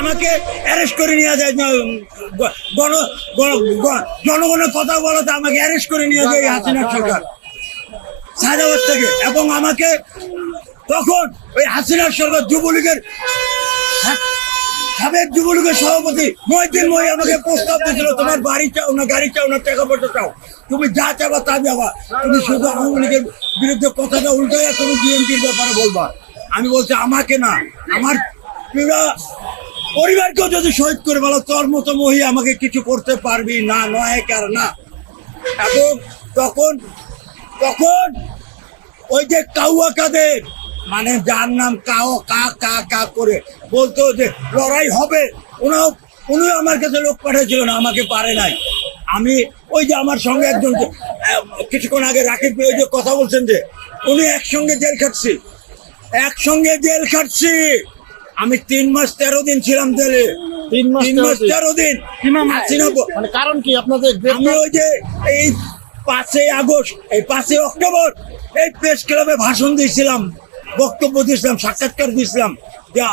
আমাকে অ্যারেস্ট করে নিয়ে যায় জনগণের কথা বলাতে আমাকে অ্যারেস্ট করে নিয়ে যায় এই হাসিনা সরকার সায়দাবাদ থেকে। এবং আমাকে তখন ওই হাসিনা সরকার যুবলীগের সাবেক যুবলীগের সভাপতি মহিউদ্দিন মহি আমাকে প্রস্তাব দিয়েছিল, তোমার বাড়ি চাও না গাড়ি চাও না টাকা পয়সা চাও, তুমি যা চাবা তা যাবা, তুমি শুধু আওয়ামী লীগের বিরুদ্ধে কথাটা উল্টাইয়া তুমি বিএনপির ব্যাপারে বলবা। আমি বলছি আমাকে না, আমার পুরা পরিবারকেও যদি শহীদ করে বলো তোর মতো মহি আমাকে কিছু করতে পারবি না, নয় কার না। এবং তখন তখন ওই যে কাউয়া কাদের মানে যার নাম কাও কা কা কা করে বলতো যে লড়াই হবে, উনিও আমার কাছে লোক পাঠিয়েছিল না, আমাকে পারে নাই। আমি ওই যে আমার সঙ্গে একজন কিছুক্ষণ আগে রাকিব ওই যে কথা বলছেন যে উনি একসঙ্গে জেল খাটছি। আমি 3 মাস 13 দিন ছিলাম জেলে, 3 মাস 13 দিন। মানে কারণ কি আপনাদের আমি ওই যে এই 5ই আগস্ট এই 5ই অক্টোবর এই প্রেস ক্লাবে ভাষণ দিয়েছিলাম, বক্তব্য দিয়েছিলাম, সাক্ষাৎকার দিয়েছিলাম, যা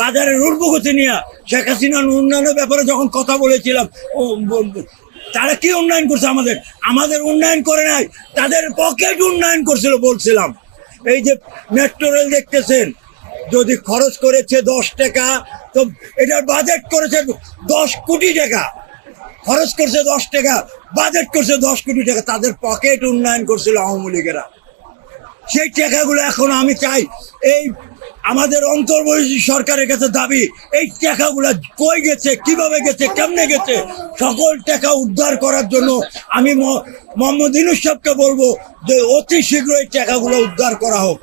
বাজারের উর্বগতি নিয়ে শেখ হাসিনার উন্নয়নের ব্যাপারে যখন কথা বলেছিলাম। তারা কি উন্নয়ন করছে? আমাদের উন্নয়ন করে নাই, তাদের পকেট উন্নয়ন করছিল বলছিলাম। এই যে মেট্রো রেল দেখতেছেন, যদি খরচ করেছে 10 টাকা, তো এটার বাজেট করেছে 10 কোটি টাকা, খরচ করছে 10 টাকা, বাজেট করছে 10 কোটি টাকা। তাদের পকেট উন্নয়ন করছিল আওয়ামী লীগেরা। সেই টাকাগুলো এখন আমি চাই, এই আমাদের অন্তর্বর্তী সরকারের কাছে দাবি, এই টাকাগুলো কই গেছে, কিভাবে গেছে, কেমনে গেছে, সকল টাকা উদ্ধার করার জন্য আমি মোহাম্মদ ইউনূস সাহেবকে বলবো যে অতি শীঘ্র এই টাকাগুলো উদ্ধার করা হোক।